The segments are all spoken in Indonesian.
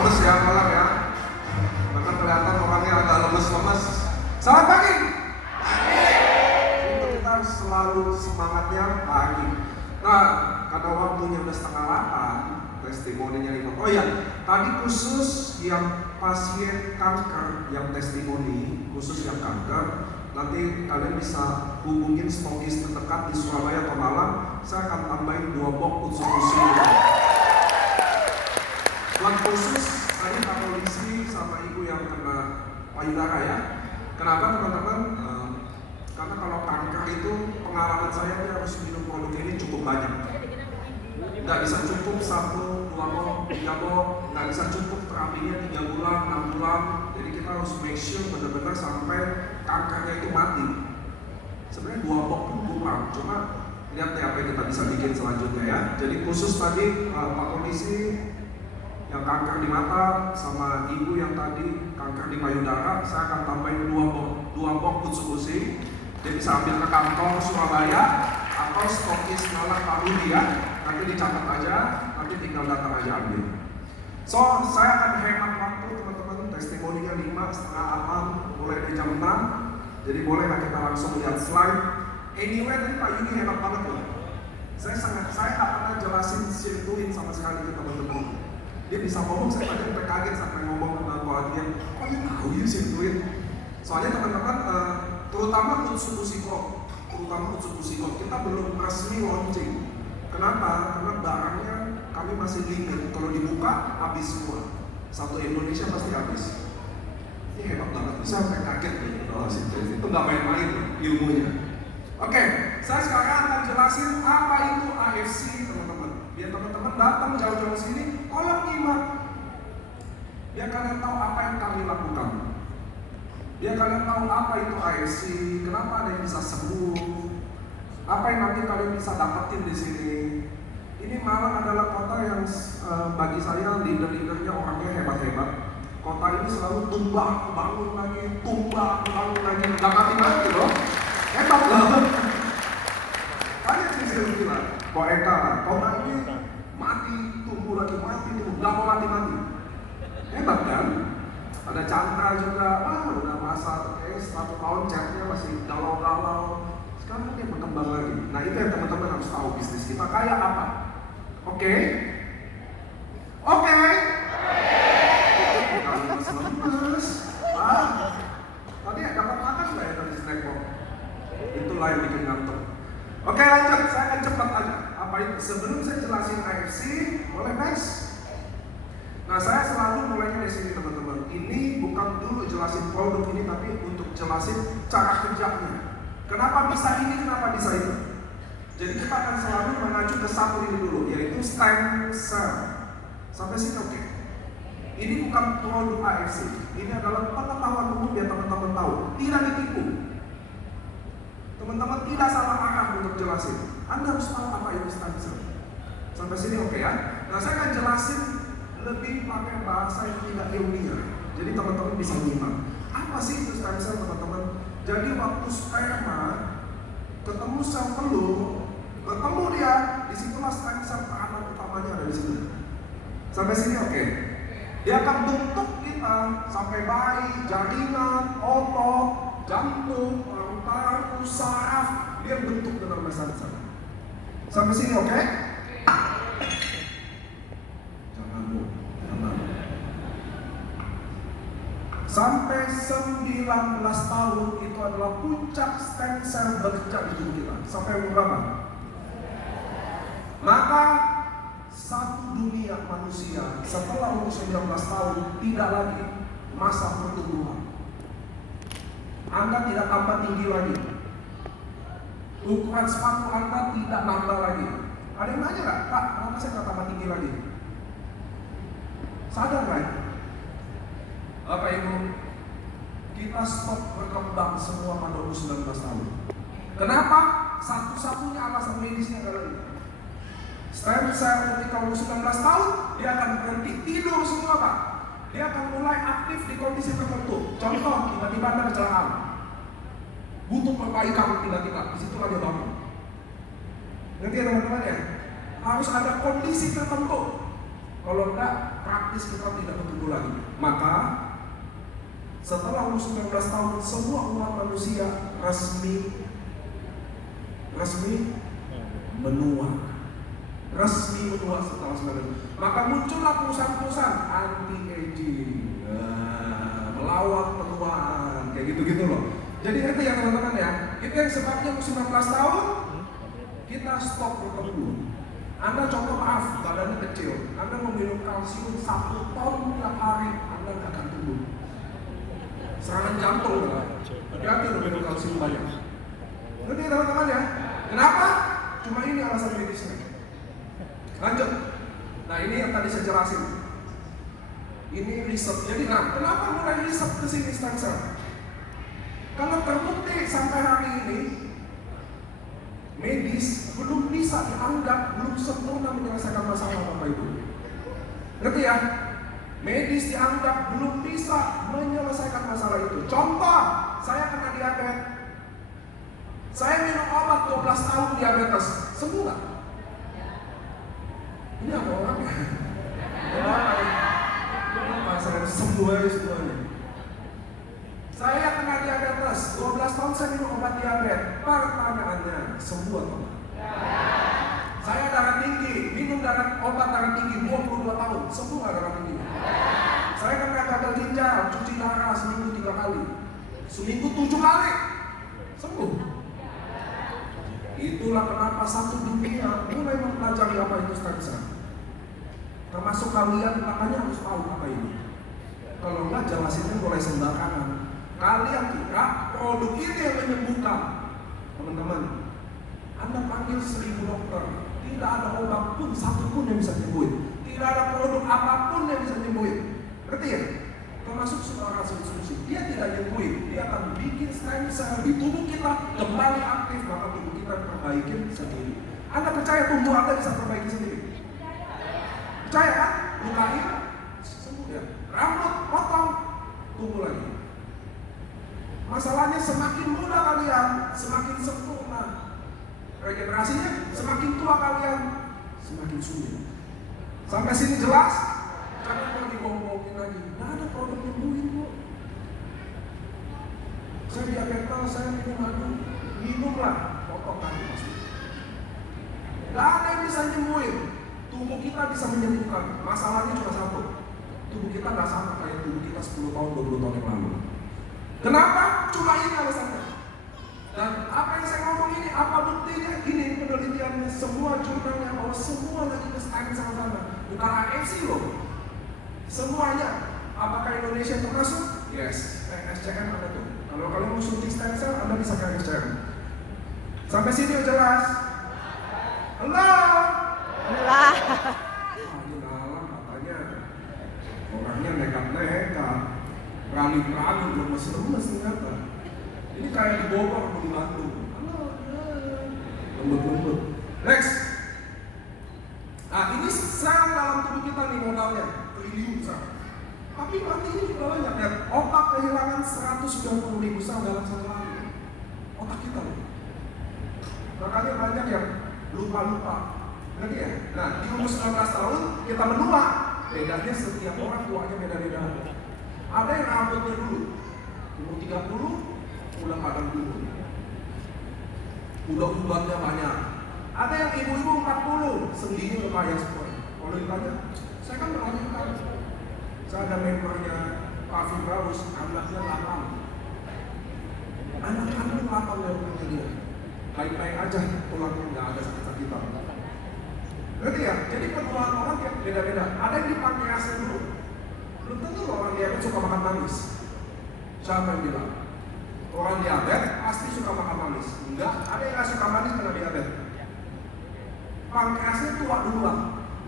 lemes ya malam ya. Maka kelihatan orangnya agak lemes-lemes. Selamat pagi. Itu kita harus selalu semangatnya pagi. Nah, karena waktunya udah 7:30, testimoninya 5. Oh iya, tadi khusus yang pasien kanker, yang testimoni khusus yang kanker, nanti kalian bisa hubungin stokis terdekat di Surabaya atau Malang. Saya akan tambahin 2 box unsur-unsur. Buat khusus tadi Pak Polisi sama Ibu yang kena payudara ya. Kenapa teman-teman? Karena kalau kanker itu pengalaman saya dia harus minum produk ini cukup banyak. Nggak bisa cukup 1, 2 box, 3 box, nggak bisa cukup terapinya 3 bulan, 6 bulan. Jadi kita harus make sure benar-benar sampai kankernya itu mati. Sebenarnya 2 box pun kurang, cuma lihat deh apa yang kita bisa bikin selanjutnya ya. Jadi khusus tadi Pak Polisi yang kanker di mata sama ibu yang tadi kanker di payudara, saya akan tambahin 2 box kutsukusi. Dia bisa ambil ke kantor Surabaya atau stokis Malang Pak Rudi ya. Nanti dicatat aja, nanti tinggal datang aja ambil. So, saya akan hemat waktu teman-teman. Testimoninya 5:30 mulai dari jam 6. Jadi boleh nggak kita langsung lihat slide. Anyway, tadi Pak Yudi hebat banget loh. Saya nggak pernah jelasin sirkuit sama sekali ke teman-teman. Dia bisa ngomong, saya tadi sampai kaget sampai ngomong sama dia. Kok dia tahu ya sirkuit? Soalnya teman-teman, terutama Utsukushiko, kita belum resmi launching. Kenapa? Karena barangnya kami masih limit. Kalau dibuka habis semua. Satu Indonesia pasti habis. Ini hebat banget. Saya sampai kaget nih. Itu nggak main-main ilmunya. Oke, saya sekarang akan jelasin apa itu AFC teman-teman. Biar teman-teman datang jauh-jauh sini, tolong nyimak. Biar kalian tahu apa yang kami lakukan. Biar kalian tahu apa itu AFC, kenapa ada yang bisa sembuh, apa yang nanti kalian bisa dapetin di sini. Ini Malang adalah kota yang bagi saya leader-leadernya orangnya hebat-hebat. Kota ini selalu tumbang, bangun lagi, nggak mati-mati loh. Hebat loh. Kalian sih bilang, kok Eka lah, kota ini mati, tumbuh lagi, nggak mau mati-mati. Hebat kan? Ada Chandra juga, udah masa 1 tahun chatnya masih galau-galau. Sekarang dia berkembang lagi. Nah itu yang teman-teman harus tahu bisnis kita kayak apa. Oke? Jangan lemes-lemes. Tadi dapat makan nggak ya dari snack box? Itulah yang bikin ngantuk. Oke lanjut, saya akan cepat aja. Apa itu? Sebelum saya jelasin AFC, boleh guys? Nah saya selalu mulainya dari sini teman-teman. Ini bukan dulu jelasin produk ini, tapi untuk jelasin cara kerjanya. Kenapa bisa ini, kenapa bisa itu. Jadi kita akan selalu mengacu ke satu ini dulu, yaitu stem cell. Sampai sini oke. Ini bukan produk AFC. Ini adalah pengetahuan umum biar teman-teman tahu. Tidak ditipu. Teman-teman tidak salah arah untuk jelasin. Anda harus tahu apa itu stem cell. Sampai sini oke ya. Nah saya akan jelasin lebih pakai bahasa yang tidak ilmiah. Jadi teman-teman bisa nyimak. Apa sih itu stem cell teman-teman? Jadi waktu sperma ketemu sel telur, ketemu dia, disitulah stem cell peranan utamanya ada di situ. Sampai sini oke. Dia akan bentuk kita sampai bayi, jaringan, otot, jantung, paru-paru, saraf, dia bentuk dengan stem cell. Sampai sini oke? Sampai 19 tahun itu adalah puncak stem cell bekerja di tubuh kita. Sampai umur berapa? Maka satu dunia manusia setelah umur 19 tahun tidak lagi masa pertumbuhan. Anda tidak tambah tinggi lagi. Ukuran sepatu Anda tidak nambah lagi. Ada yang nanya nggak? Pak, kenapa saya nggak tambah tinggi lagi? Sadar nggak? Bapak Ibu, kita stop berkembang semua pada umur 19 tahun. Kenapa? Satu-satunya alasan medisnya adalah ini. Stem cell ketika umur 19 tahun, dia akan berhenti tidur semua Pak. Dia akan mulai aktif di kondisi tertentu. Contoh, tiba-tiba Anda kecelakaan. Butuh perbaikan tiba-tiba, disitulah dia bangun. Ngerti ya teman-teman ya? Harus ada kondisi tertentu. Kalau enggak, praktis kita tidak bertumbuh lagi. Maka setelah umur 19 tahun, semua umat manusia resmi menua. Resmi menua setelah 19. Maka muncullah perusahaan-perusahaan anti-aging, melawan penuaan, kayak gitu-gitu loh. Jadi itu ya teman-teman ya. Itu yang sebabnya umur 19 tahun kita stop bertumbuh. Anda contoh maaf, badannya kecil, Anda meminum kalsium 1 ton tiap hari, Anda nggak akan tumbuh. Serangan jantung, hati-hati lo minum kalsium banyak. Ngerti teman-teman ya? Kenapa? Cuma ini alasan medisnya. Lanjut. Nah ini yang tadi saya jelasin. Ini riset. Jadi kenapa mulai riset ke sini stem cell? Karena terbukti sampai hari ini medis belum bisa dianggap belum sempurna menyelesaikan masalah Bapak Ibu. Ngerti ya? Medis dianggap belum bisa menyelesaikan masalah itu. Contoh, saya kena diabetes. Saya minum obat 12 tahun diabetes, sembuh nggak? Ini apa orangnya? Kenapa saya sembuh aja semuanya? Saya kena diabetes, 12 tahun saya minum obat diabetes. Pertanyaannya, sembuh atau enggak? Saya darah tinggi, minum obat darah tinggi 22 tahun, sembuh nggak darah tinggi? Saya kena gagal ginjal, cuci darah seminggu 3 kali, seminggu 7 kali, sembuh. Itulah kenapa satu dunia mulai mempelajari apa itu stem cell. Termasuk kalian, makanya harus tahu apa ini. Kalau enggak jelasinnya mulai sembarangan. Kalian kira produk ini yang menyembuhkan. Teman-teman, Anda panggil 1000 dokter, tidak ada obat pun satu pun yang bisa nyembuhin. Tidak ada produk apapun yang bisa nyembuhin. Ngerti ya? Termasuk saudara solusi. Dia tidak nyembuhin, dia akan bikin stem cell di tubuh kita kembali aktif, maka tubuh kita perbaiki sendiri. Anda percaya tubuh Anda bisa perbaiki sendiri? Percaya kan? Lukain, sembuh ya. Rambut potong, tumbuh lagi. Masalahnya semakin muda kalian, semakin sempurna. Regenerasinya semakin tua kalian, semakin sulit. Sampai sini jelas? Jangan mau dibohongin lagi. Nggak ada produk nyembuhin kok. Saya diabetes, saya minum madu, minumlah, potong madu pasti. Nggak ada yang bisa nyembuhin. Tubuh kita bisa menyembuhkan. Masalahnya cuma satu. Tubuh kita nggak sama kayak tubuh kita 10 tahun, 20 tahun yang lalu. Kenapa? Cuma ini alasannya. Dan apa yang saya ngomong ini, apa buktinya? Ini penelitiannya, semua jurnalnya, bahwa semua lagi ke stem cell sana. Bukan AFC loh. Semuanya. Apakah Indonesia termasuk? Yes. SCM ada tuh. Kalau kalian mau suntik stem cell, Anda bisa ke SCM. Sampai sini jelas? Halo? Lah. Ini ngalah katanya. Orangnya nekat-nekat. Berani-berani, lemes-lemes ternyata. Ini kayak di Bogor atau di Bandung. Lembut-lembut. Next. Nah ini sel dalam tubuh kita nih modalnya. Triliun sel. Tapi nanti ini juga banyak ya. Otak kehilangan 190.000 sel dalam satu hari. Otak kita loh. Makanya banyak yang lupa-lupa. Ngerti ya? Nah di umur 19 tahun kita menua. Bedanya setiap orang tuanya beda-beda. Ada yang rambutnya dulu. Umur 30 udah padam dulu. Udah ubannya banyak. Ada yang ibu-ibu 40 sendinya udah kaya semua. Kalau ditanya, saya kan melahirkan. Saya ada membernya Pak Firdaus, anaknya 8. Anak-anaknya 8 yang punya dia. Baik-baik aja, tulangnya nggak ada sakit-sakitan. Ngerti ya? Jadi penuaan orang yang beda-beda. Ada yang di pankreasnya dulu. Belum tentu orang diabetes suka makan manis. Siapa yang bilang? Orang diabetes pasti suka makan manis. Enggak, ada yang nggak suka manis karena diabetes. Pankreasnya tua duluan.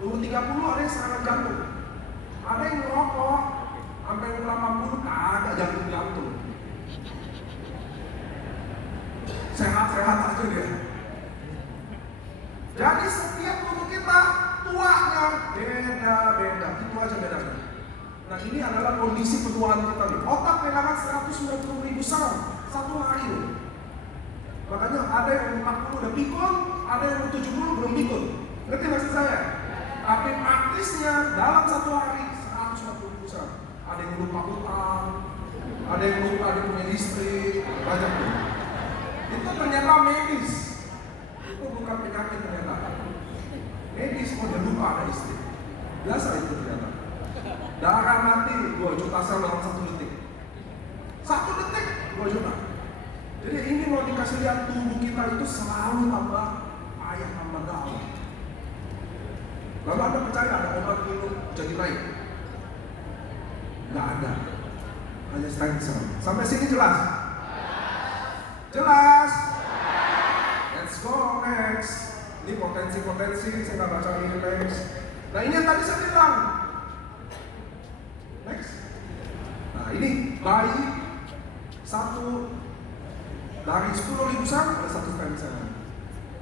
Umur 30 ada yang serangan jantung. Ada yang merokok sampai umur 80 kagak jantung. Sehat-sehat aja dia. Jadi setiap tubuh kita tuanya beda-beda. Itu aja bedanya. Nah ini adalah kondisi penuaan kita nih. Otak kehilangan 190.000 sel satu hari loh. Makanya ada yang 40 udah pikun, ada yang 70 belum pikun. Ngerti maksud saya? Tapi praktisnya dalam satu hari 140 busa. Ada yang lupa utang, ada yang lupa dia punya istri, banyak tuh. Itu ternyata medis. Itu bukan penyakit ternyata. Medis, oh dia lupa ada istri. Biasa itu ternyata. Darah mati 2 juta sel dalam 1 detik. 1 detik 2 juta. Jadi ini mau dikasih lihat tubuh kita itu selalu tambah payah, tambah down. Lalu Anda percaya ada obat minum jadi naik? Nggak ada. Hanya stem cell. Sampai sini jelas? Jelas? Let's go next. Ini potensi-potensi, saya nggak baca ini next. Nah ini yang tadi saya bilang. Next. Nah ini bayi satu dari 10.000 sel ada 1 stem cell.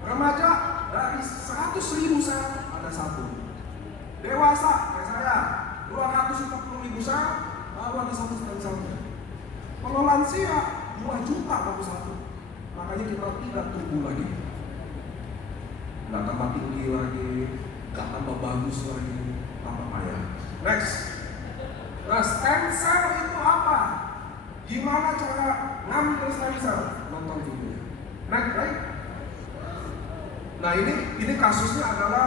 Remaja dari 100.000 sel ada 1. Dewasa kayak saya 240.000 sel baru ada 1 stem cell. Kalau lansia 2 juta baru 1. Makanya kita tidak tumbuh lagi, nggak tambah tinggi lagi, nggak tambah bagus lagi, tambah payah. Next. Nah, stem cell itu apa? Gimana cara ngambil stem cell? Nonton video. Next, right? Nah ini kasusnya adalah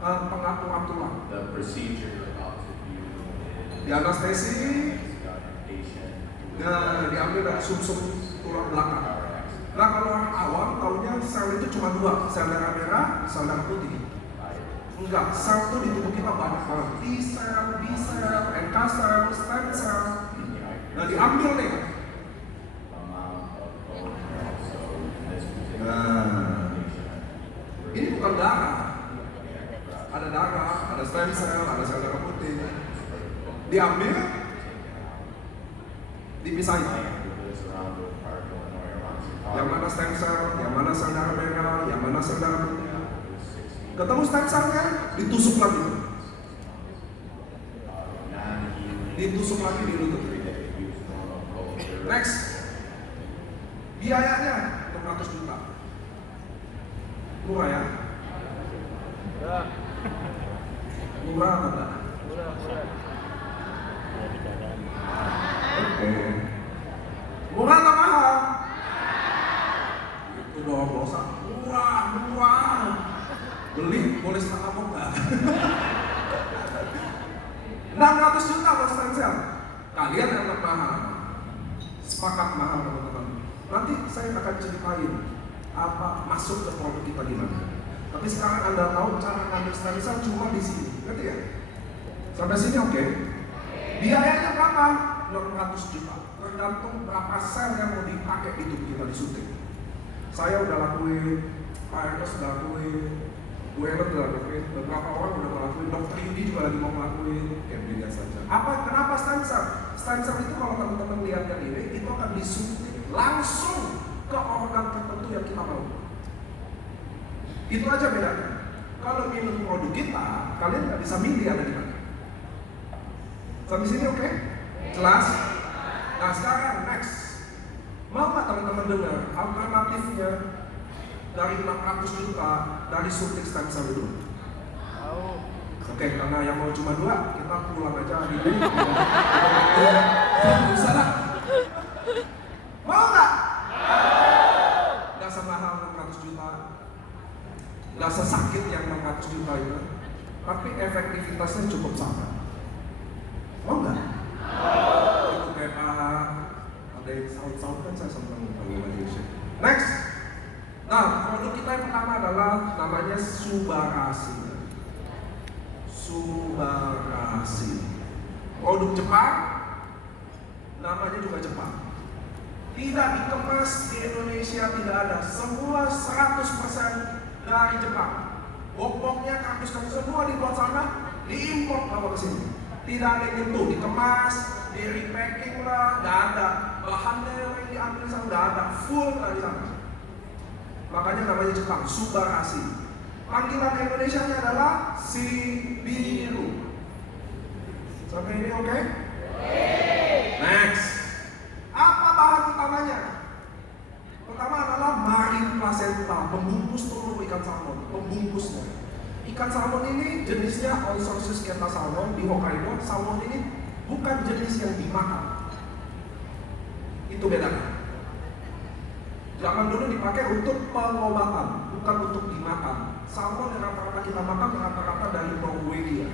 pengaturan tulang. The procedure of Di anestesi, diambil dari sumsum tulang belakang. Nah kalau orang awam taunya sel itu cuma 2, sel darah merah, sel darah putih. Enggak, sel itu di tubuh kita banyak banget. T sel, B sel, NK sel, stem cell. Nah diambil nih. Nah, ini bukan darah. Ada darah, ada stem cell, ada sel darah putih. Diambil, dipisahin. Yang mana stem cell, yang mana sel darah merah, yang mana sel darah putih. Ketemu stem cell-nya, ditusuk lagi. Ditusuk lagi di lutut. Next. Biayanya 600 juta. Murah ya? Murah atau enggak? Murah. Oke. Murah atau mahal? Itu dong dosa. Murah. Beli boleh setengah enggak? 600 juta buat stem cell. Kalian yang mahal. Sepakat mahal teman-teman. Nanti saya akan ceritain apa masuk ke produk kita gimana. Tapi sekarang Anda tahu cara ngambil stem cell cuma di sini, ngerti ya? Sampai sini oke? Biayanya berapa? 600 juta. Tergantung berapa sel yang mau dipakai di tubuh kita disuntik. Saya udah lakuin, Pak Ernest udah lakuin, Bu Ellen udah lakuin, beberapa orang udah ngelakuin, Dr. Yudi juga lagi mau ngelakuin, kayak begini saja. Kenapa stem cell? Stem cell itu kalau teman-teman lihat yang ini, itu akan disuntik langsung ke organ tertentu yang kita mau. Itu aja bedanya. Kalau minum produk kita, kalian nggak bisa milih ada di mana. Sampai sini oke? Jelas? Nah sekarang next. Mau nggak teman-teman dengar alternatifnya dari 600 juta dari suntik stem cell itu? Oke, karena yang mau cuma 2, kita pulang aja hari ini. Bisa lah. Mau nggak? Nggak semahal 600 juta, nggak sesakit yang 600 juta itu, tapi efektivitasnya cukup sama. Mau nggak? Itu kayak ada yang sound kan saya senang kalau Malaysia. Next. Nah, produk kita yang pertama adalah namanya Subarasi. Produk Jepang, namanya juga Jepang. Tidak dikemas di Indonesia, tidak ada. Semua 100% dari Jepang. Bok-boknya, kardus-kardus semua dibuat sana, diimpor bawa ke sini. Tidak ada yang nyentuh, dikemas, di repacking lah, nggak ada. Bahannya yang diambil sana nggak ada, full dari sana. Makanya namanya Jepang, Subarasi. Panggilan Indonesianya adalah Sibiru. Sampai ini oke? Next. Apa bahan utamanya? Pertama adalah marine placenta, pembungkus telur ikan salmon, pembungkusnya. Ikan salmon ini jenisnya Onsorsus keta salmon di Hokkaido. Salmon ini bukan jenis yang dimakan. Itu bedanya. Zaman dulu dipakai untuk pengobatan, bukan untuk dimakan. Salmon yang rata-rata kita makan rata-rata dari Norwegia.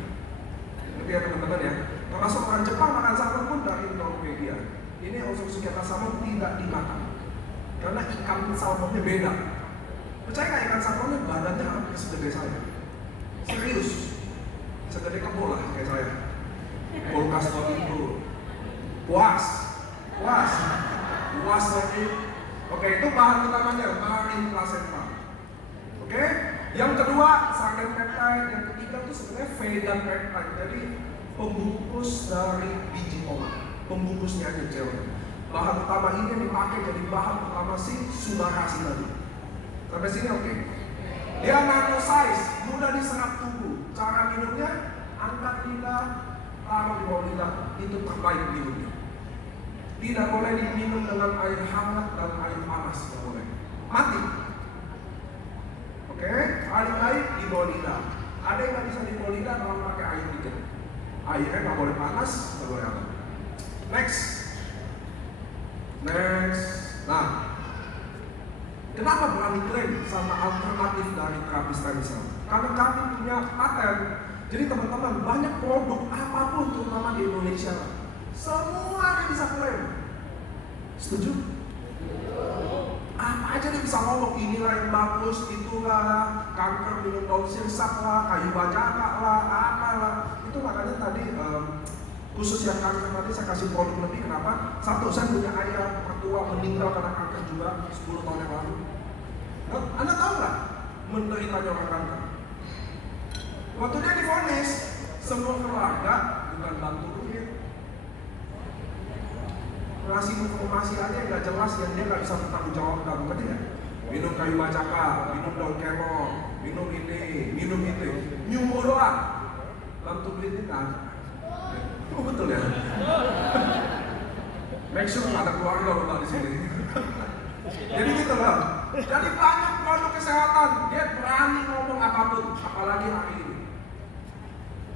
Ngerti ya teman-teman ya? Termasuk orang Jepang makan salmon pun dari Norwegia. Ini Onsorsus keta salmon tidak dimakan. Karena ikan salmonnya beda. Percaya nggak ikan salmonnya badannya hampir segede saya? Serius, segede kebo lah kayak saya. Kulkas itu puas lagi. Oke, itu bahan utamanya marine placenta. Oke, yang kedua sarden peptide, yang ketiga itu sebenarnya vegan peptide. Jadi pembungkus dari biji tomat, pembungkusnya aja jauh. Bahan utama ini yang dipakai jadi bahan utama si subarasi tadi. Sampai sini oke. Dia nano size, mudah diserap tubuh. Cara minumnya, angkat lidah, taruh di bawah lidah, itu terbaik minumnya. Tidak boleh diminum dengan air hangat dan air panas, tidak boleh. Mati. Oke, paling-paling di bawah lidah. Ada yang nggak bisa di bawah lidah kalau pakai air dikit. Airnya nggak boleh panas, nggak boleh hangat. Next. Nah, kenapa berani klaim sama alternatif dari terapi stem cell? Karena kami punya paten. Jadi teman-teman, banyak produk apapun terutama di Indonesia, semua bisa klaim. Setuju? Apa aja dia bisa ngomong, inilah yang bagus, itulah kanker minum daun sirsak lah, kayu bajaka lah, apalah. Itu makanya tadi khusus yang kanker tadi saya kasih produk lebih. Kenapa? Satu, saya punya ayah mertua meninggal karena kanker juga 10 tahun yang lalu. Anda tahu nggak menderitanya orang kanker? Waktu dia divonis, semua keluarga bukan bantu duit, ngasih informasi aja yang nggak jelas yang dia nggak bisa bertanggung jawab. Ngerti nggak? Minum kayu bacaka, minum daun kelor, minum ini, minum itu, nyumur doang, bantu duit kan? Oh betul ya. Make sure ada keluarga bapak di sini. Jadi gitu loh. Jadi banyak produk kesehatan dia berani ngomong apapun, apalagi hari ini.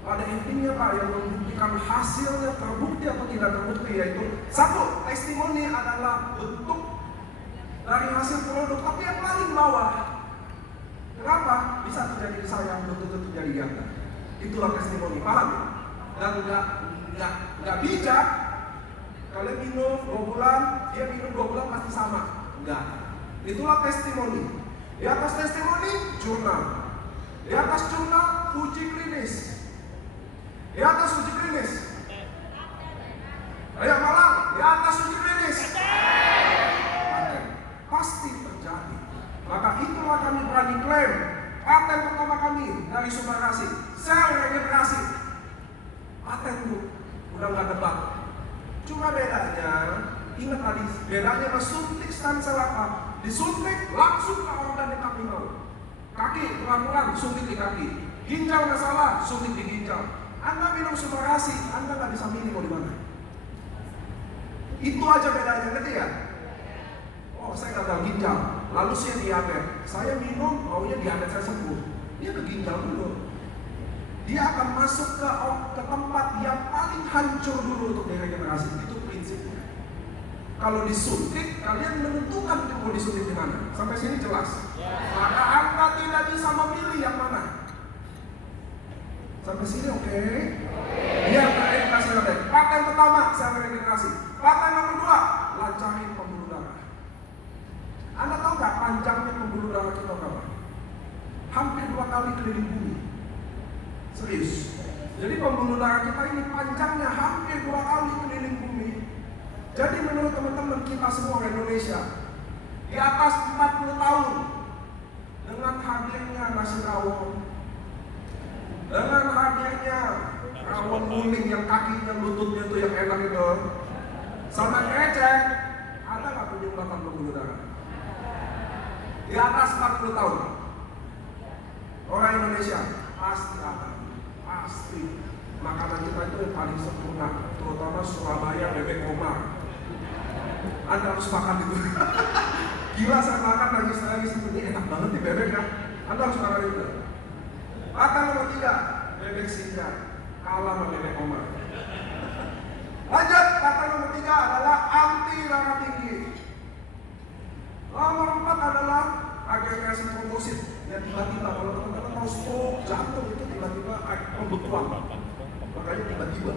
Pada intinya Pak yang membuktikan hasilnya terbukti atau tidak terbukti yaitu satu, testimoni adalah bentuk dari hasil produk, tapi yang paling bawah. Kenapa? Bisa terjadi di saya, belum tentu terjadi di Anda. Itulah testimoni, paham ya? Dan nggak bijak. Kalian minum 2 bulan, dia minum 2 bulan pasti sama. Enggak. Itulah testimoni. Di atas testimoni, jurnal. Di atas jurnal, uji klinis. Di atas uji klinis. Ayo malam, di atas uji klinis. Paten. Pasti terjadi. Maka itulah kami berani klaim. Paten pertama kami dari Subarasi, sel regenerasi. Paten itu udah nggak debat. Cuma bedanya, ingat tadi, bedanya sama suntik stem cell apa? Disuntik langsung ke organ yang kami mau. Kaki, pelan-pelan suntik di kaki. Ginjal masalah, suntik di ginjal. Anda minum Subarasi, Anda nggak bisa milih mau di mana. Itu aja bedanya, ngerti ya? Oh, saya gagal ginjal, lalu saya diabetes. Saya minum, maunya diabetes saya sembuh. Dia ke ginjal dulu. Dia akan masuk ke tempat yang paling hancur dulu untuk deregenerasi. Itu prinsipnya. Kalau disuntik, kalian menentukan mau disuntik di mana. Sampai sini jelas. Maka Anda tidak bisa memilih yang mana. Sampai sini oke? Biar regenerasi nanti. Paten pertama, sel regenerasi. Paten nomor 2, lancarin pembuluh darah. Anda tahu nggak panjangnya pembuluh darah kita berapa? Hampir 2 kali keliling bumi. Serius. Jadi pembuluh darah kita ini panjangnya hampir 2 kali keliling bumi. Jadi menurut teman-teman kita semua orang Indonesia, di atas 40 tahun, dengan hadirnya nasi rawon, dengan hadirnya rawon kuning yang kakinya lututnya itu yang enak itu, sama krecek, ada nggak penyumbatan pembuluh darah? Di atas 40 tahun, orang Indonesia pasti ada. Pasti makanan kita itu yang paling sempurna, terutama Surabaya bebek Omar. Anda harus makan itu. Gila saya makan lagi ini enak banget nih bebek ya. Anda harus makan itu. Kata nomor 3, bebek Sinjar kalah sama bebek Omar. Lanjut, kata nomor 3 adalah anti darah tinggi. Nomor 4 adalah agregasi trombosit. Yang tiba-tiba kalau teman-teman tahu stroke jantung itu tiba-tiba pembekuan. Makanya tiba-tiba.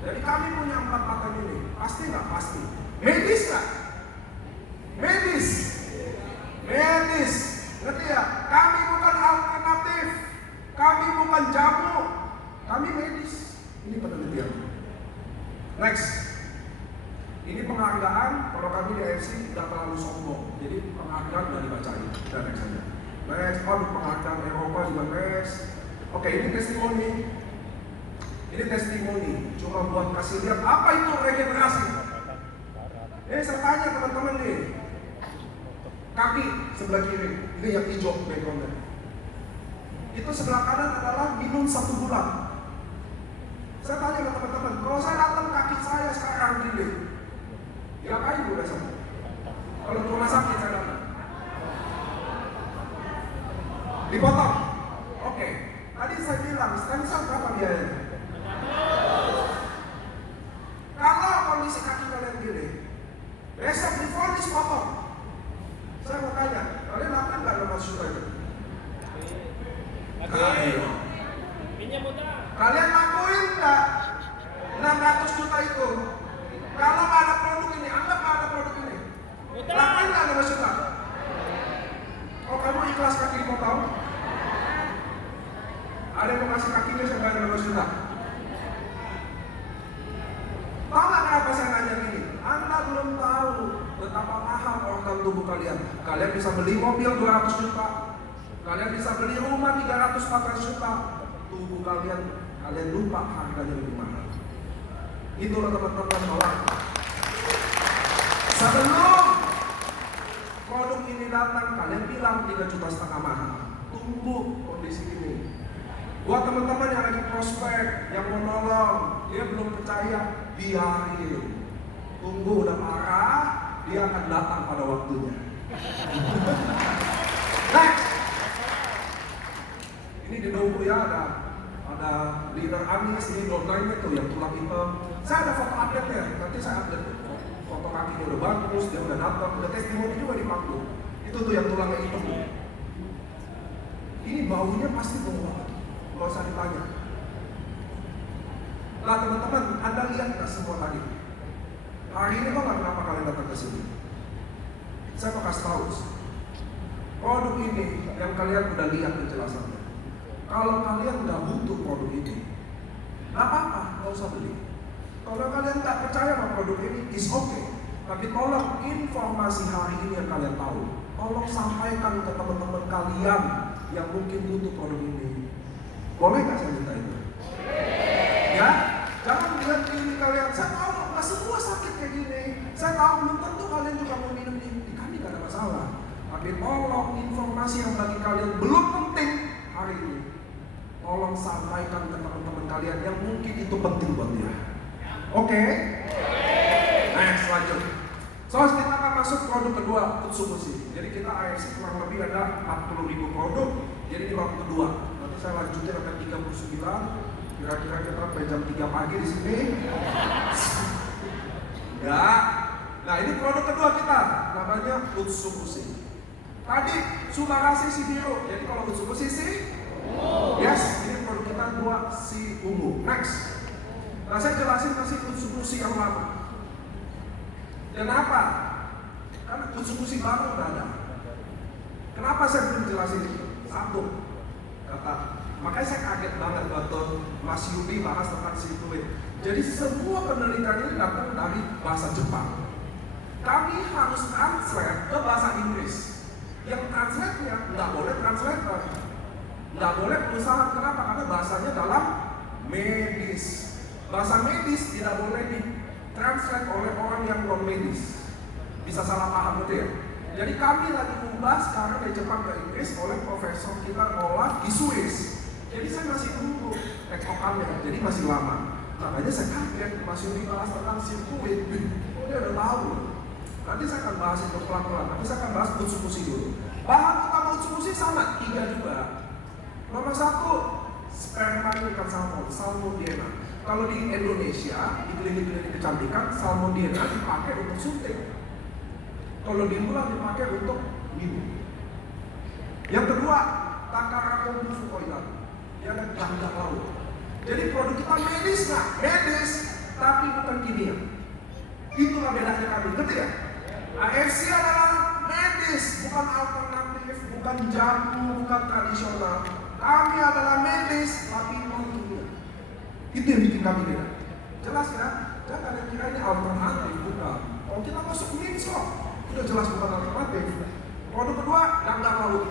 Jadi kami punya 4 paten ini. Pasti nggak? Pasti. Medis nggak? Medis. Medis. Ngerti ya? Kami bukan alternatif. Kami bukan jamu. Kami medis. Ini penelitian. Next. Ini penghargaan. Kalau kami di AFC tidak terlalu sombong. Jadi penghargaan sudah dibacain. Kita next saja. Next. Oh, penghargaan Eropa juga next. Oke, ini testimoni. Ini testimoni. Cuma buat kasih lihat apa itu regenerasi. Saya tanya teman-teman nih. Kaki sebelah kiri. Ini yang hijau backgroundnya. Itu sebelah kanan adalah minum 1 bulan. Saya tanya ke teman-teman, kalau saya datang kaki saya sekarang gini, diapain udah sama? Kalau ke rumah sakit saya datang, dipotong. Oke, tadi saya bilang, sekarang berapa biayanya? Kalau kondisi kaki kalian gini, besok divonis potong. Saya mau tanya, kalian lakukan nggak 600 juta itu? Ayo. Kalian lakuin nggak 600 juta itu? Kalau nggak ada produk ini, anggap nggak ada produk ini. Lakuin nggak 600 juta? Oh, kamu ikhlas kaki dipotong? Ada yang mau kasih kakinya saya bayar 600 juta? Tahu nggak kenapa saya nanya gini? Anda belum tahu betapa mahal organ tubuh kalian. Kalian bisa beli mobil 200 juta. Kalian bisa beli rumah 300-400 juta. Tubuh kalian lupa harganya lebih mahal. Itulah teman-teman orang. Sebelum produk ini datang, kalian bilang 3,5 juta mahal. Tunggu kondisi ini. Buat teman-teman yang lagi prospek, yang mau nolong, dia belum percaya, biarin. Tunggu udah parah, dia akan datang pada waktunya. Next. Ini di Dogo ya, ada leader Anis, ini downline itu yang tulang hitam. Saya ada foto update-nya, nanti saya update. Foto kakinya udah bagus, dia udah datang, udah testimoni juga di panggung. Itu tuh yang tulangnya hitam. Ini baunya pasti bau banget, kalau saya ditanya. Nah teman-teman, Anda lihat nggak semua tadi? Hari ini kok nggak kenapa kalian datang ke sini? Saya mau kasih tahu. Produk ini yang kalian udah lihat penjelasannya. Kalau kalian nggak butuh produk ini, nggak apa-apa, nggak usah beli. Kalau kalian nggak percaya sama produk ini, is okay. Tapi tolong informasi hari ini yang kalian tahu, tolong sampaikan ke teman-teman kalian yang mungkin butuh produk ini. Boleh nggak saya minta itu? Ya, jangan lihat ini kalian. Saya tahu nggak semua sakit kayak gini. Saya tahu belum tentu kalian juga mau minum ini. Kami nggak ada masalah. Tapi tolong informasi yang bagi kalian belum penting hari ini, tolong sampaikan ke teman-teman kalian yang mungkin itu penting buat dia. Oke? Next, lanjut. So, kita akan masuk produk kedua, Utsubushi. Jadi kita AFC kurang lebih ada 40.000 produk. Jadi ini waktu kedua. Nanti saya lanjutin sampai 39. Kira-kira kita sampai jam 3 pagi di sini. Ya. Nah, ini produk kedua kita, namanya Utsubushi. Tadi Subarasi si biru. Jadi kalau Utsubushi si yes, ini produk kita dua si ungu. Next. Nah, saya jelasin masih Utsubushi yang lama. Kenapa? Karena Utsubushi baru udah ada. Kenapa saya belum jelasin itu? Satu, kata. Makanya saya kaget banget waktu Mas Yubi bahas tentang sirkuit. Jadi semua penelitian ini datang dari bahasa Jepang. Kami harus translate ke bahasa Inggris. Yang translate-nya nggak boleh translator, nggak boleh perusahaan. Kenapa? Karena bahasanya dalam medis. Bahasa medis tidak boleh ditranslate oleh orang yang non medis. Bisa salah paham gitu ya. Jadi kami lagi ubah sekarang dari Jepang ke Inggris oleh profesor kita olah di Swiss. Jadi saya masih tunggu tekokannya, jadi masih lama. Makanya saya kaget masih dibahas tentang sirkuit. Dia udah tahu. Nanti saya akan bahas itu pelan-pelan. Nanti saya akan bahas Utsubushi dulu. Bahan utama Utsubushi sama, 3 juga. Nomor 1, sperma ikan salmon, salmonella. Kalau di Indonesia, di klinik-klinik kecantikan, salmonella dipakai untuk suntik. Kalau di luar dipakai untuk minum. Yang kedua, Takarakobu fukoidan. Dia ada gangga laut. Jadi produk kita medis nggak? Medis, tapi bukan kimia. Itulah bedanya kami, ngerti ya? AFC adalah medis, bukan alternatif, bukan jamu, bukan tradisional. Kami adalah medis, tapi non kimia. Itu yang bikin kami beda. Jelas ya? Jangan ada kira ini alternatif, bukan. Kalau kita masuk minso, udah jelas bukan alternatif. Produk kedua, gangga laut.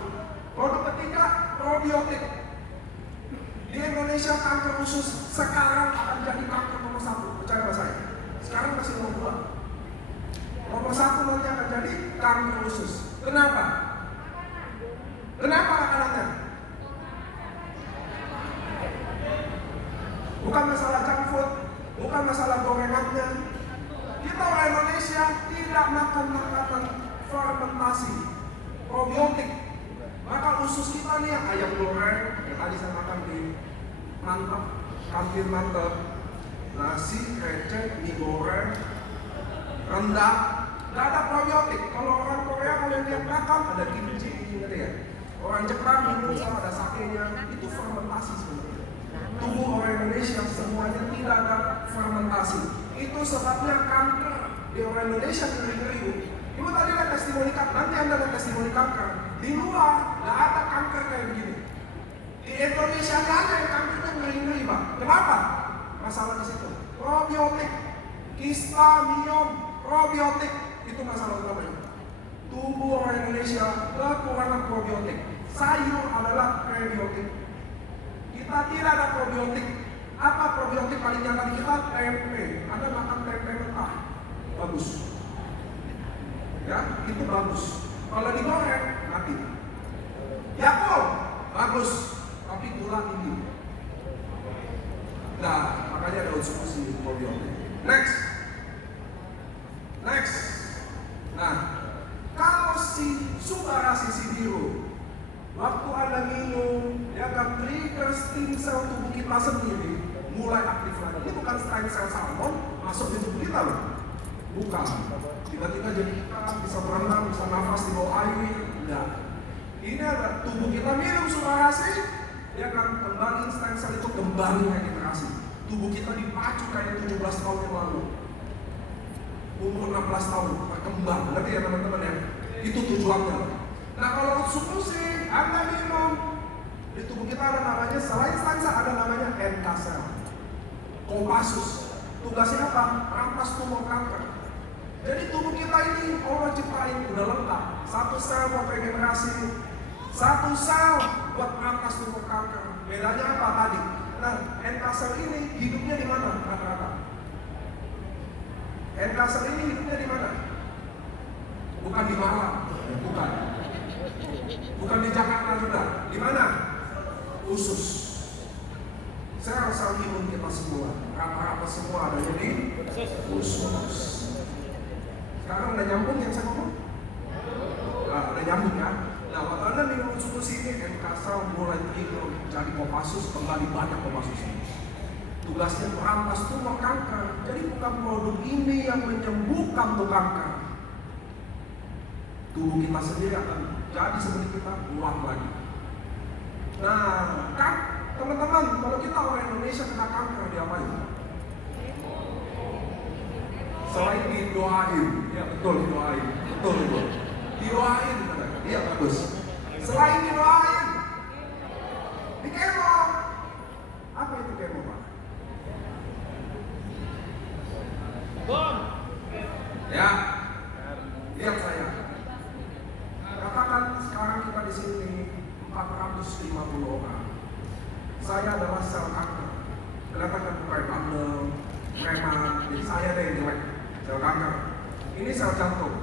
Produk ketiga, probiotik. Di Indonesia kanker usus sekarang akan jadi kanker nomor 1, percaya sama saya. Sekarang masih nomor 2. Nomor 1 nanti akan jadi kanker usus. Kenapa? Kenapa makanannya? Bukan masalah junk food, bukan masalah gorengannya. Kita orang Indonesia tidak makan makanan fermentasi, probiotik. Maka usus kita nih yang ayam goreng, yang tadi saya makan di mantap, kantin mantap, nasi, krecek, mie goreng, rendang, gak ada probiotik. Kalau orang Korea kalian lihat makan ada kimchi, ngerti ya? Orang Jepang minum sama ada sakenya, itu fermentasi sebenarnya. Tubuh orang Indonesia semuanya tidak ada fermentasi. Itu sebabnya kanker di orang Indonesia ngeri-ngeri. Ibu tadi lihat testimoni kanker, nanti Anda lihat testimoni kanker. Di luar nggak ada kanker kayak begini. Di Indonesia nggak ada yang kankernya ngeri-ngeri, Pak. Kenapa? Masalah di situ. Probiotik, kista, miom, probiotik itu masalah utamanya. Tubuh orang Indonesia kekurangan probiotik. Sayur adalah prebiotik. Kita tidak ada probiotik. Apa probiotik paling nyata di kita? Tempe. Anda makan tempe mentah, bagus. Ya, itu bagus. Kalau digoreng, mati. Yakult, bagus. Tapi gula tinggi. Nah, makanya ada konsumsi probiotik. Next. Nah, kalau si Subarasi si biru, waktu Anda minum, dia akan trigger stem sel tubuh kita sendiri mulai aktif lagi. Ini bukan stem sel salmon masuk di tubuh kita loh. Bukan. Tiba-tiba jadi kita bisa berenang, bisa nafas di bawah air. Enggak. Ini ada tubuh kita minum Subarasi, dia akan kembali stem sel itu kembali regenerasi. Tubuh kita dipacu kayak 17 tahun yang lalu. Umur 16 tahun berkembang. Ngerti ya teman-teman ya? Itu tujuannya. Nah kalau konsumsi Anda minum, di tubuh kita ada namanya, selain stem sel ada namanya NK sel, Kopassus. Tugasnya apa? Rampas tumor kanker. Jadi tubuh kita ini Allah ciptain udah lengkap. Satu sel buat regenerasi, satu sel buat merampas tumor kanker. Bedanya apa tadi? Nah, NK sel ini hidupnya di mana rata-rata? NK sel ini hidupnya di mana? Bukan di Malang, bukan. Bukan di Jakarta juga. Di mana? Usus. Sel-sel imun kita semua, rata-rata semua adanya di usus. Sekarang udah nyambung yang saya ngomong? Nah, udah nyambung ya? Nah, waktu Anda minum usus ini, NK sel mulai trigger jadi Kopassus, kembali banyak Kopassus ini. Tugasnya merampas tumor kanker. Jadi bukan produk ini yang menyembuhkan tuh kanker. Tubuh kita sendiri akan jadi seperti kita, kuat lagi. Nah, kan teman-teman, kalau kita orang Indonesia kena kanker, diapain? Selain didoain, ya betul didoain, betul itu. Didoain, iya bagus. Selain didoain, di kemo. Apa itu kemo, Pak? Bom. Ya, lihat saya. Katakan sekarang kita di sini 450 orang. Saya adalah sel kanker. Kelihatan kayak bandel, preman. Jadi saya ada yang jelek. Sel kanker. Ini sel jantung.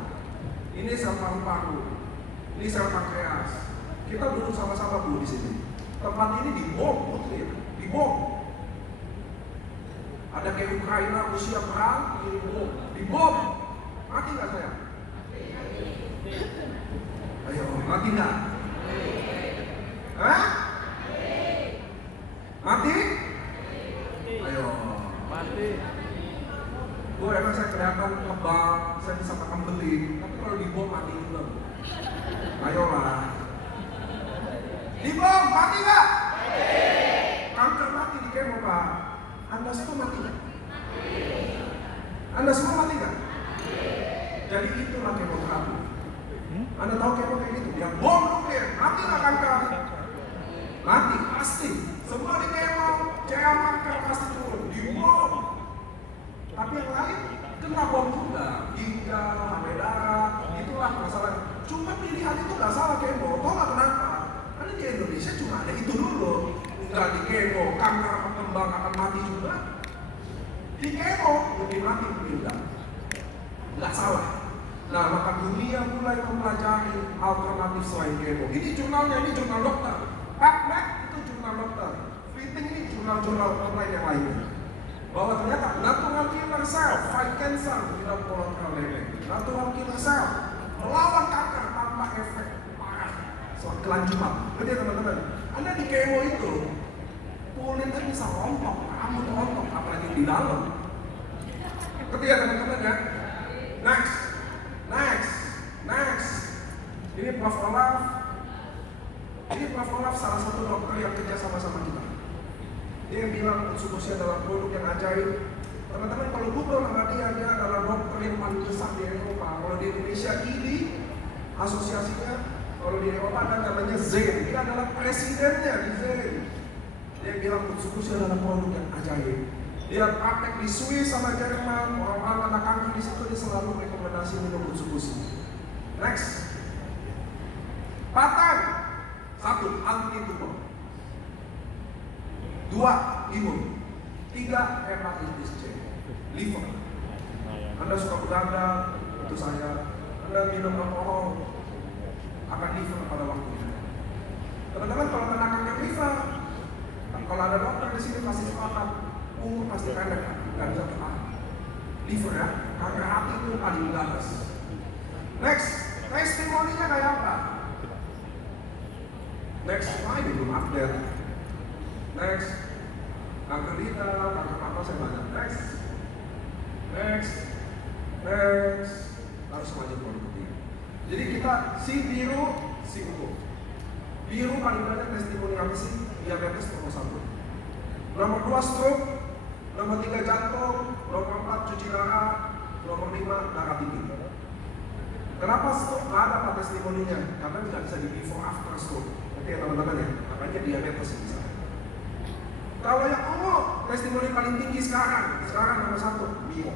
Ini sel paru-paru. Ini sel pankreas. Kita duduk sama-sama Bu di sini. Tempat ini dibom, betul ya? Dibom. Ada kayak Ukraina, Rusia perang, dibom. Mati nggak saya? Ayo, mati nggak? Hah? Bu, emang saya kelihatan lebam, saya bisa makan beling, tapi kalau dibom mati juga. Bu. Ayolah. Dibom, mati nggak? Kanker mati di kemo, Pak. Anda semua mati nggak? Anda semua mati nggak? Jadi itulah kemoterapi. Anda tahu kemo kayak gitu? Dia bom nuklir, mati nggak kanker? Mati, pasti. Semua di kemo, CA kanker pasti turun. Dibom. Tapi yang lain kena bom juga, ginjal, hamil darah, itulah masalahnya. Cuma pilihan itu nggak salah kemo, tau nggak kenapa? Karena di Indonesia cuma ada itu dulu. Nggak di kemo, kanker akan kembang akan mati juga. Di kemo lebih mati lebih nggak salah. Nah maka dunia mulai mempelajari alternatif selain kemo. Ini jurnalnya, ini jurnal dokter. PubMed itu jurnal dokter. Fitting ini jurnal-jurnal online yang lainnya. Bahwa ternyata natural killer cell fight cancer without collateral damage. Natural killer cell melawan kanker tanpa efek parah kelanjutan. Jadi teman-teman, Anda di kemo itu kulitnya bisa rontok, rambut rontok, apalagi di dalam. Ketiga teman-teman ya. Next. Ini Prof. Olaf. Ini Prof. Olaf salah satu dokter yang kerja sama-sama kita. Dia bilang Mitsubishi adalah produk yang ajaib. Teman-teman kalau Google nama dia adalah dokter yang paling besar di Eropa. Kalau di Indonesia ini asosiasinya, kalau di Eropa ada namanya Zen. Dia adalah presidennya di Zen. Dia bilang Mitsubishi adalah produk yang ajaib. Dia praktek di Swiss sama Jerman, orang-orang anak kanker di situ dia selalu rekomendasi minum Mitsubishi. Next. Patent. 1. Anti tumor. 2. Imun. 3. Hepatitis C. Liver. Anda suka begadang, itu saya. Anda minum alkohol, akan liver pada waktunya. Teman-teman kalau kena kanker liver, kalau ada dokter di sini pasti sepakat, umur pasti pendek, nggak bisa bertahan. Liver ya, kanker hati itu paling ganas. Next, testimoninya kayak apa? Next, ini belum update. Next, kanker dita, kanker apa saya banyak. Next, harus maju produk ketiga. Jadi kita si biru, si ungu. Biru paling banyak testimoni apa sih? Diabetes nomor 1. Nomor 2 stroke, nomor 3 jantung, nomor 4 cuci darah, nomor 5 darah tinggi. Kenapa stroke nggak ada apa testimoninya? Karena nggak bisa di before after stroke. Oke teman-teman ya, makanya diabetes bisa. Kalau yang ungu, testimoni paling tinggi sekarang nomor 1, mio.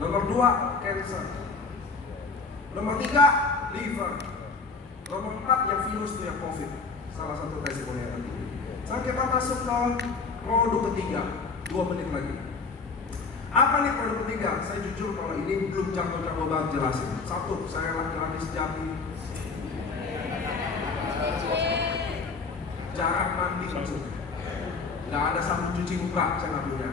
Nomor 2, cancer. Nomor 3, liver. Nomor 4, yang virus itu yang COVID. Salah satu testimoni yang tinggi. Sekarang kita masuk ke produk ketiga, 2 menit lagi. Apa nih produk ketiga? Saya jujur kalau ini belum jago-jago banget jelasin. 1, saya laki-laki sejati. Jarak mandi maksudnya. Nggak ada sabun cuci muka, saya nggak punya.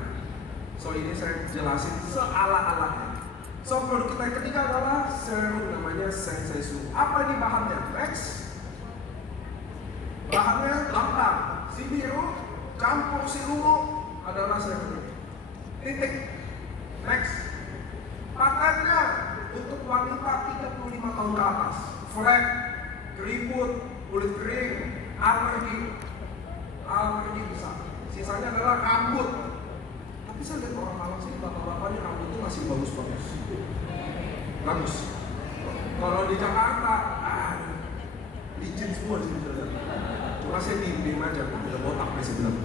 So ini saya jelasin seala-alanya. So produk kita yang ketiga adalah serum namanya Sensesu. Apa ini bahannya? Next. Bahannya gampang. Si biru campur si ungu adalah serum. Titik. Next. Patennya untuk wanita 35 tahun ke atas. Flek, keriput, kulit kering, alergi bisa. Sisanya adalah rambut. Tapi saya lihat orang malam sini bapak-bapaknya rambutnya masih bagus-bagus. Bagus. Kalau di Jakarta, licin semua di sini. Cuma saya diem aja, udah botak di sebelah.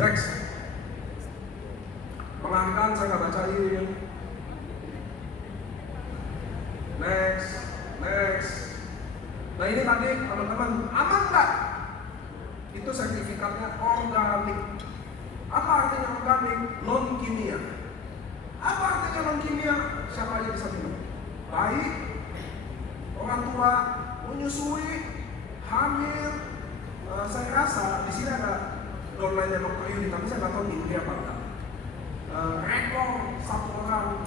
Next. Pelanggan saya nggak bacain. Next. Nah ini tadi teman-teman aman nggak? Itu sertifikatnya organik. Apa artinya organik? Non kimia. Apa artinya non kimia? Siapa aja bisa minum. Baik, orang tua, menyusui, hamil. Saya rasa di sini ada downline-nya Dr. Yudi, tapi saya nggak tahu ini apa enggak. Rekor satu orang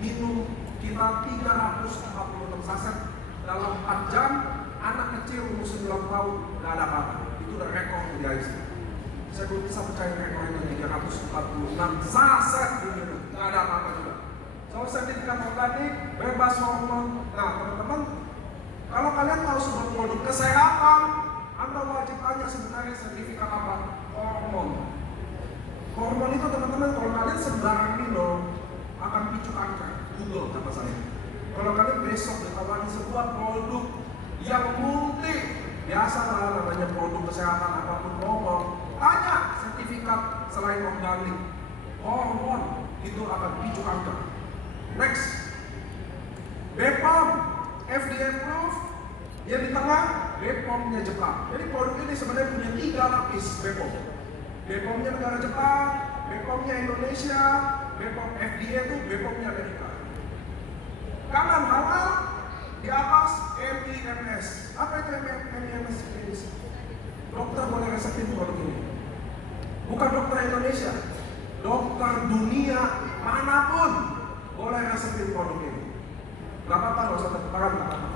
minum kita 346 saset dalam 4 jam. Anak kecil umur 9 tahun nggak ada apa-apa. Itu udah rekor di IC. Saya belum bisa percaya rekor itu 346 saset dunia, nggak ada apa-apa juga. So, sertifikat organik, bebas hormon. Nah, teman-teman, kalau kalian tahu sebuah produk kesehatan, Anda wajib tanya sebenarnya sertifikat apa? Hormon. Hormon itu teman-teman, kalau kalian sembarang minum, akan picu kanker. Google kata saya. Kalau kalian besok ditawari sebuah produk yang multi, biasalah namanya produk kesehatan apapun ngomong, tanya sertifikat selain organik. Hormon itu akan picu kanker. Next, BPOM, FDA approved. Yang di tengah, BPOM-nya Jepang. Jadi produk ini sebenarnya punya 3 lapis BPOM. BPOM-nya negara Jepang, BPOM-nya Indonesia, BPOM FDA itu BPOM-nya Amerika. Kanan halal, di atas MEMS. Apa itu MEMS? Dokter boleh resepin produk ini. Bukan dokter Indonesia, dokter dunia manapun boleh resepin produk ini. Gak apa-apa, gak usah tepuk tangan, gak apa-apa.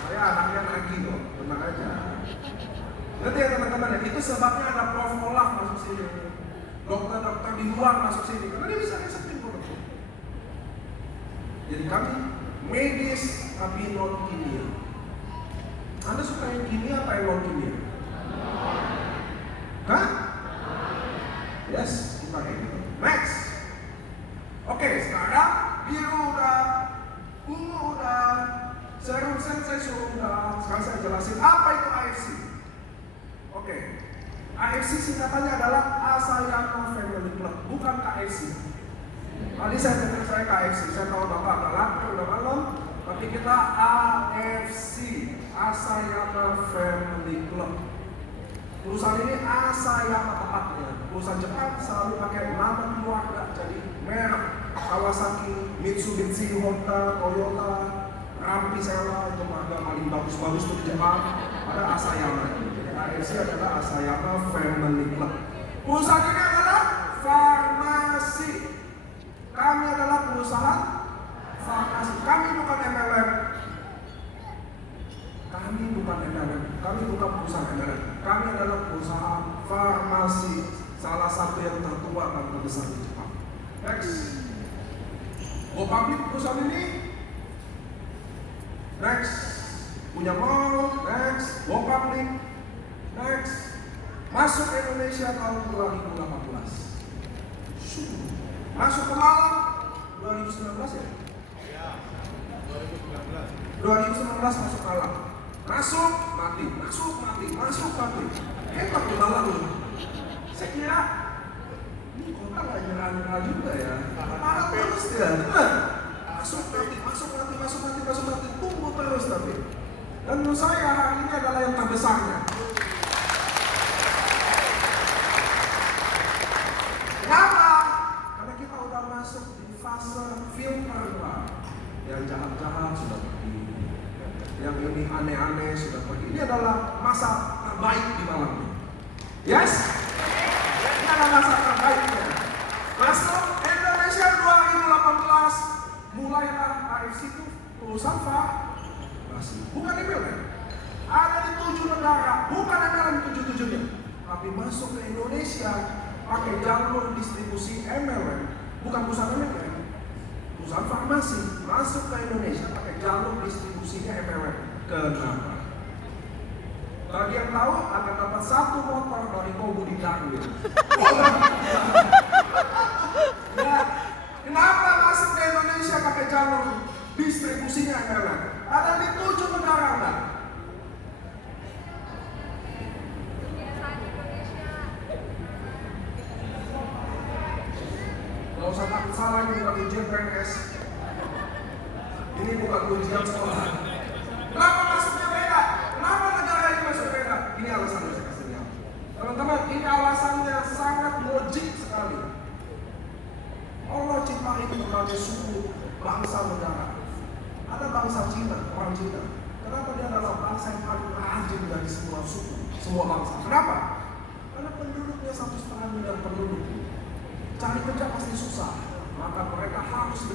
Saya anaknya lagi loh, tenang aja. Ngerti ya teman-teman, itu sebabnya ada Prof. Olaf masuk sini. Dokter-dokter di luar masuk sini, karena dia bisa resepin produk. Jadi kami medis tapi non kimia. Anda suka yang kimia apa yang non kimia? Hah? Yes, kita kayak gitu. Next. Oke, sekarang biru udah, ungu udah, serum sensation udah. Sekarang saya jelasin apa itu AFC. Oke, AFC singkatannya adalah Asayama Family Club, bukan KFC. Tadi saya dengar saya KFC, saya tahu Bapak agak lapar, udah malam, tapi kita AFC, Asayama Family Club. Perusahaan ini Asayama tepatnya. Perusahaan Jepang selalu pakai nama keluarga, jadi merek Kawasaki, Mitsubishi, Honda, Toyota, Rampi Sela itu marga paling bagus-bagus tuh di Jepang. Ada Asayama. Jadi AFC adalah Asayama Family Club. Perusahaan ini adalah farmasi. Kami adalah perusahaan farmasi. Kami bukan MLM. Kami bukan MLM. Kami bukan perusahaan MLM. Kami adalah perusahaan farmasi, salah satu yang tertua dan terbesar di Jepang. Next. Go public perusahaan ini. Next. Punya mall. Next. Go public. Next. Masuk Indonesia tahun 2018. Masuk ke Malang 2019 ya? Ya, 2019. 2019 masuk Malang. Masuk mati, masuk mati, masuk mati. Hebat di Malang loh. Saya kira ini kota gak nyerah-nyerah juga ya. Malang terus ya, benar. Masuk mati, masuk mati, masuk mati, masuk mati. Tunggu terus tapi. Dan menurut saya hari ini adalah yang terbesarnya. Kenapa? Karena kita udah masuk di fase filter lah. Yang jahat-jahat sudah pergi, yang ini aneh-aneh sudah pergi. Ini adalah masa terbaik di Malang. Yes? Ini adalah masa terbaiknya. Masuk Indonesia 2018, mulailah AFC itu perusahaan farmasi. Bukan MLM. Ada di 7 negara, bukan MLM 7-7-nya. Tapi masuk ke Indonesia pakai jalur distribusi MLM, bukan perusahaan MLM. Perusahaan farmasi masuk ke Indonesia pakai jalur distribusinya MLM. Kenapa? Bagi yang tahu akan dapat 1 motor dari Budi Darwin. Nah, kenapa masuk ke Indonesia pakai jalur distribusinya MLM? Ada di 7 negara enggak? Gak usah takut salah, ini bukan ujian PNS. Ini bukan ujian sekolah. Kenapa masuknya beda? Kenapa negara ini masuk beda? Ini alasannya saya kasih lihat. Teman-teman, ini alasannya sangat logik sekali. Allah ciptain berbagai suku, bangsa, negara. Ada bangsa Cina, orang Cina. Kenapa dia adalah bangsa yang paling rajin dari semua suku, semua bangsa? Kenapa? Karena penduduknya 1,5 miliar penduduk. Cari kerja pasti susah, maka mereka harus